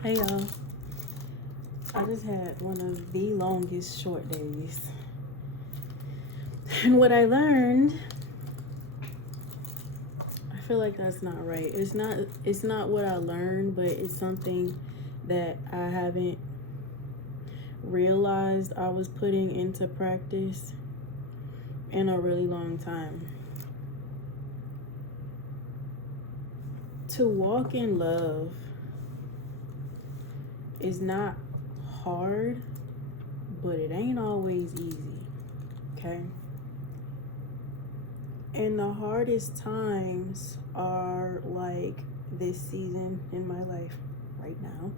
Hey y'all, I just had one of the longest short days. And what I learned, I feel like that's not right. It's not what I learned, but it's something that I haven't realized I was putting into practice in a really long time. To walk in love is not hard, but it ain't always easy. Okay? And the hardest times are like this season in my life right now.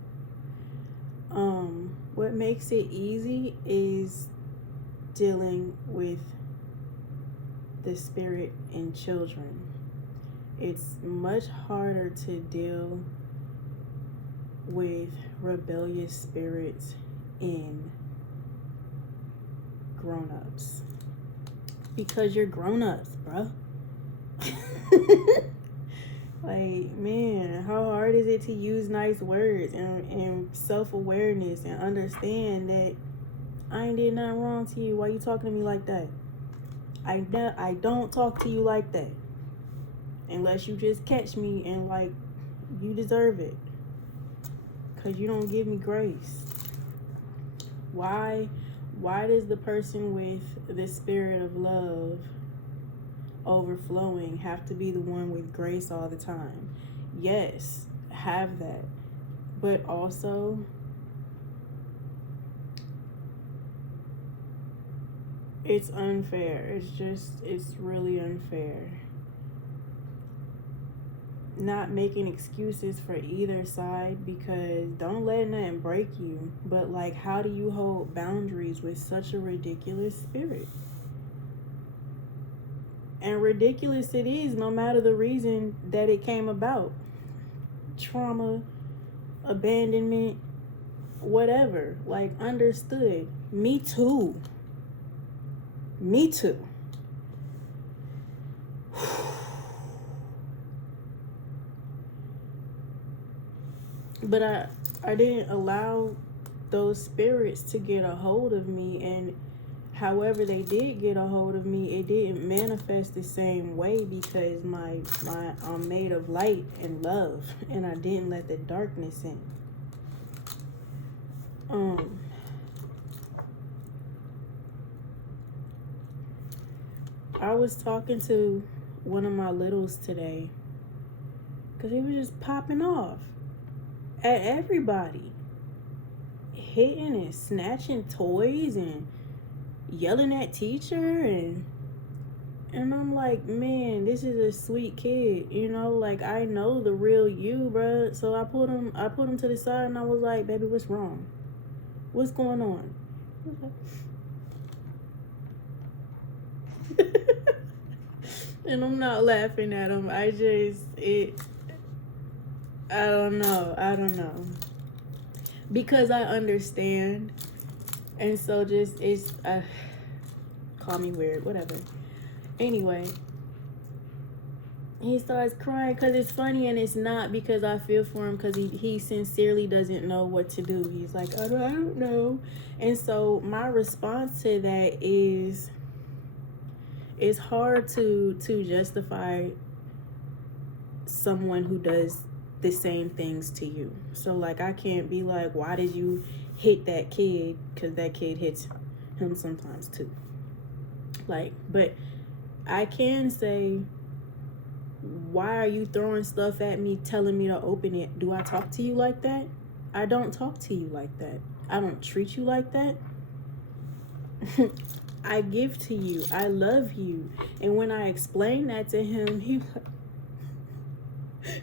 What makes it easy is dealing with the spirit in children. It's much harder to deal with rebellious spirits in grown-ups. Because you're grown-ups, bruh. Like, man, how hard is it to use nice words and self-awareness and understand that I ain't did nothing wrong to you. Why you talking to me like that? I don't talk to you like that. Unless you just catch me and, like, you deserve it. Because you don't give me grace. Why does the person with the spirit of love overflowing have to be the one with grace all the time? Yes, have that. But also, it's unfair. It's really unfair. Not making excuses for either side, because don't let nothing break you. But, like, how do you hold boundaries with such a ridiculous spirit? And ridiculous it is, no matter the reason that it came about. Trauma, abandonment, whatever. Like, understood. Me too. Me too. But I didn't allow those spirits to get a hold of me, and however they did get a hold of me, it didn't manifest the same way, because I'm made of light and love, and I didn't let the darkness in. I was talking to one of my littles today, because he was just popping off at everybody, hitting and snatching toys and yelling at teacher, and I'm like, man, this is a sweet kid, like, I know the real you, bruh. So I put him to the side, and I was like, baby, what's wrong? What's going on? And I'm not laughing at him. I don't know. Because I understand. And so it's call me weird, whatever. Anyway, he starts crying because it's funny, and it's not because I feel for him, because he sincerely doesn't know what to do. He's like, I don't know. And so my response to that is, it's hard to justify someone who does the same things to you. So, like, I can't be like, why did you hit that kid? Because that kid hits him sometimes too. Like, but I can say, why are you throwing stuff at me, telling me to open it? Do I talk to you like that? I don't talk to you like that. I don't treat you like that. I give to you. I love you. And when I explain that to him, he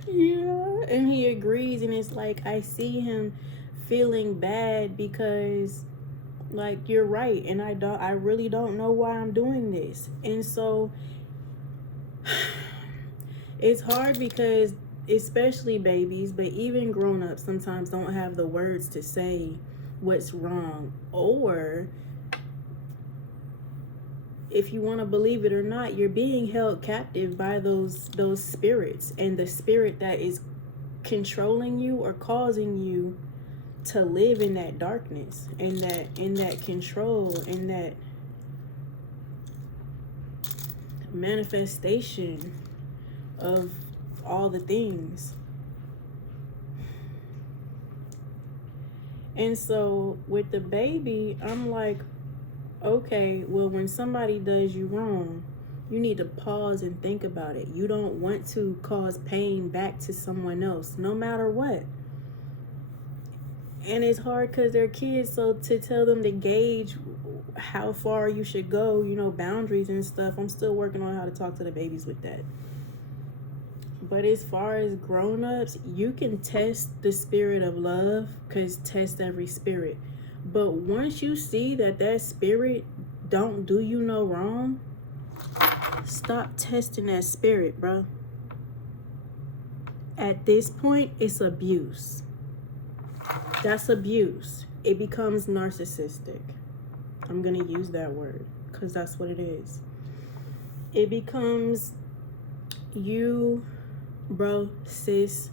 yeah, and he agrees, and it's like, I see him feeling bad because, like, you're right, and I really don't know why I'm doing this. And so it's hard, because especially babies, but even grown-ups sometimes don't have the words to say what's wrong. Or, if you want to believe it or not, you're being held captive by those spirits, and the spirit that is controlling you or causing you to live in that darkness, in that control, in that manifestation of all the things. And so with the baby, I'm like, okay, well, when somebody does you wrong, you need to pause and think about it. You don't want to cause pain back to someone else, no matter what. And it's hard because they're kids, so to tell them to gauge how far you should go, boundaries and stuff, I'm still working on how to talk to the babies with that. But as far as grown-ups, you can test the spirit of love, because test every spirit. But once you see that spirit don't do you no wrong, stop testing that spirit, bro. At this point, it's abuse. That's abuse. It becomes narcissistic. I'm going to use that word because that's what it is. It becomes you, bro, sis.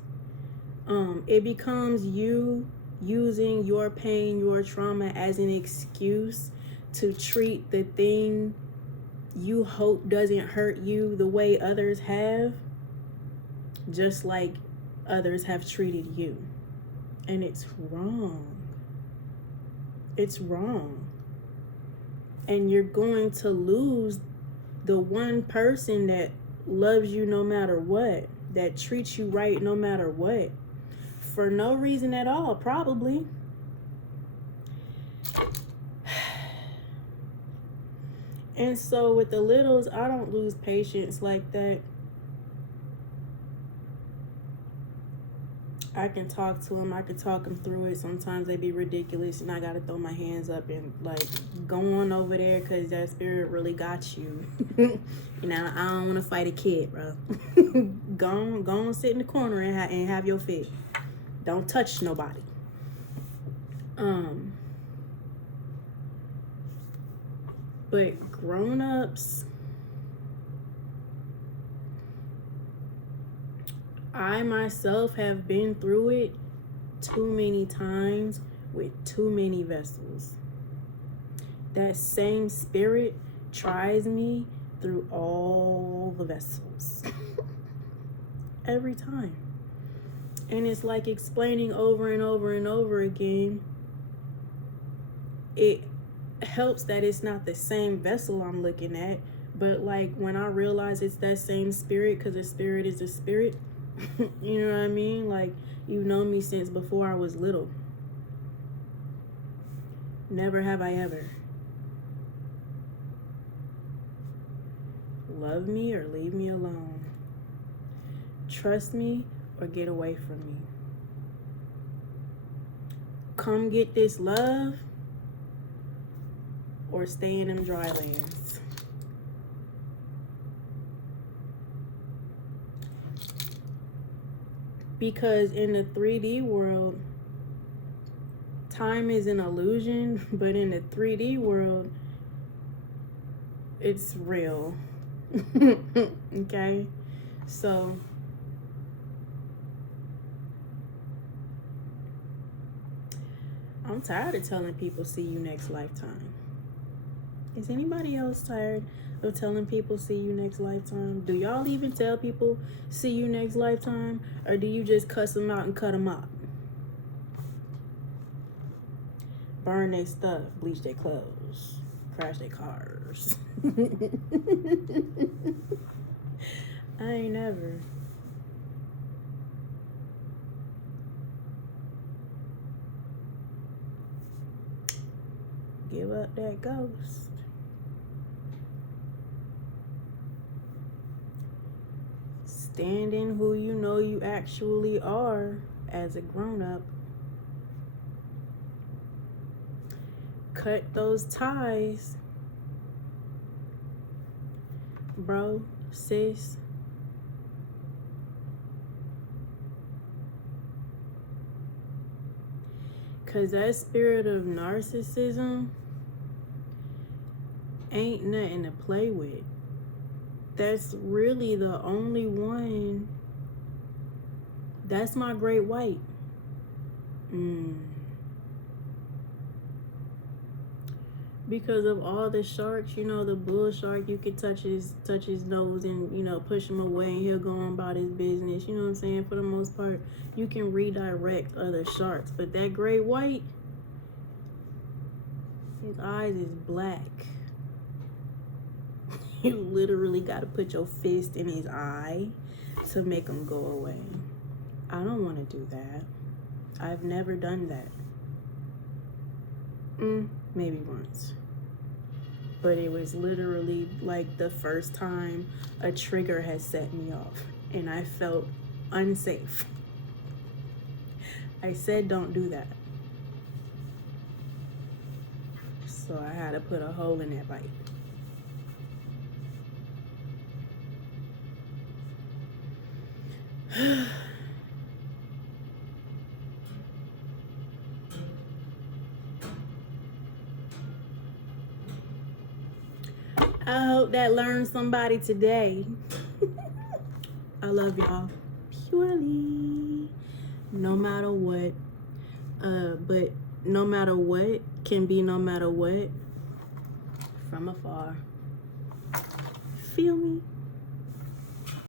It becomes you using your pain, your trauma as an excuse to treat the thing you hope doesn't hurt you the way others have, just like others have treated you. And it's wrong. It's wrong. And you're going to lose the one person that loves you no matter what, that treats you right no matter what, for no reason at all, probably. And so with the littles, I don't lose patience like that. I can talk to them. I can talk them through it. Sometimes they be ridiculous and I got to throw my hands up and go on over there because that spirit really got you. I don't want to fight a kid, bro. Go on, sit in the corner and have your fit. Don't touch nobody. But grown-ups, I myself have been through it too many times with too many vessels. That same spirit tries me through all the vessels. Every time. And it's like explaining over and over and over again. It helps that it's not the same vessel I'm looking at, but when I realize it's that same spirit, because a spirit is a spirit, you know what I mean? You've known me since before I was little. Never have I ever. Love me or leave me alone. Trust me or get away from me. Come get this love or stay in them dry lands. Because in the 3D world, time is an illusion, but in the 3D world, it's real. Okay? So, I'm tired of telling people, see you next lifetime. Is anybody else tired of telling people, see you next lifetime? Do y'all even tell people, see you next lifetime? Or do you just cuss them out and cut them up? Burn their stuff, bleach their clothes, crash their cars. I ain't never. Give up that ghost. Stand in who you know you actually are as a grown-up. Cut those ties. Bro, sis. Because that spirit of narcissism ain't nothing to play with. That's really the only one That's my great white. Because of all the sharks, you know, the bull shark, you could touch his nose and, you know, push him away and he'll go on about his business. You know what I'm saying? For the most part, you can redirect other sharks. But that great white, his eyes is black. You literally got to put your fist in his eye to make him go away. I don't want to do that. I've never done that. Maybe once. But it was literally like the first time a trigger has set me off and I felt unsafe. I said don't do that. So I had to put a hole in that bite. I hope that learned somebody today. I love y'all purely, no matter what. But no matter what can be no matter what from afar. Feel me?